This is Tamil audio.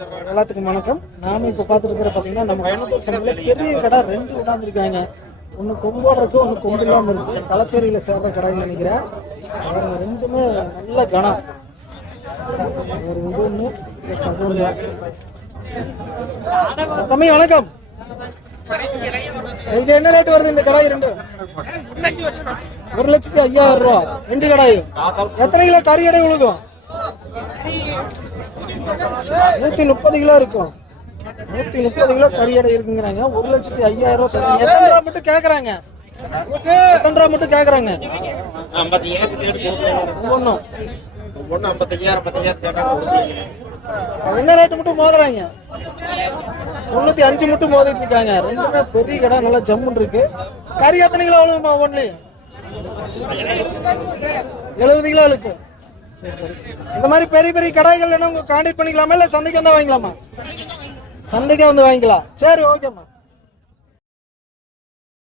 எல்லாத்துக்கும் வணக்கம். நாம இப்ப பார்த்துட்டு இருக்கிற பாத்தீங்கன்னா நம்ம கோயம்புத்தூர் சந்தையில பெரிய கடை 2 உட்காந்துருக்காங்க. ஒன்று கொம்போடுறதுக்கு ஒன்று கொம்பு இல்லாமல் இருக்கு. கலச்சேரியில் சேர்ற கடைன்னு நினைக்கிறேன். அவங்க ரெண்டுமே நல்ல கணம். ஒரு இது ஒன்று தம்பி வணக்கம். இது என்ன ரேட் வருது இந்த கடாய்? 1,05,000 ரூபா 2 கடாய். எத்தனை கிலோ கறி எடை உழுகும்? 130 கிலோ இருக்கும். 130 கிலோ கறி எடை இருக்குங்கிறாங்க. 1,05,000 ரூபா சொல்றாங்க. எத்தனை ரூபா மட்டும் கேக்குறாங்க? எத்தனை ரூபா மட்டும் கேக்குறாங்க? ஒன்னும் என்ன ரேட்டு மட்டும் மோதுறாங்க? 95 மட்டும் மோதிட்டு இருக்காங்க. ரெண்டுமே பெரிய கடை, நல்லா ஜம்முன்னு இருக்கு. கறி எத்தனை கிலோ அழுகுமா? ஒன்லி 70 கிலோ இருக்கு. இந்த மாதிரி பெரிய பெரிய கடைகள் உங்க கான்டாக்ட் பண்ணிக்கலாமா இல்ல சந்தைக்கு வந்தா வாங்கிக்கலாமா? சந்தைக்கே வந்து வாங்கிக்கலாம். சரி, ஓகேம்மா.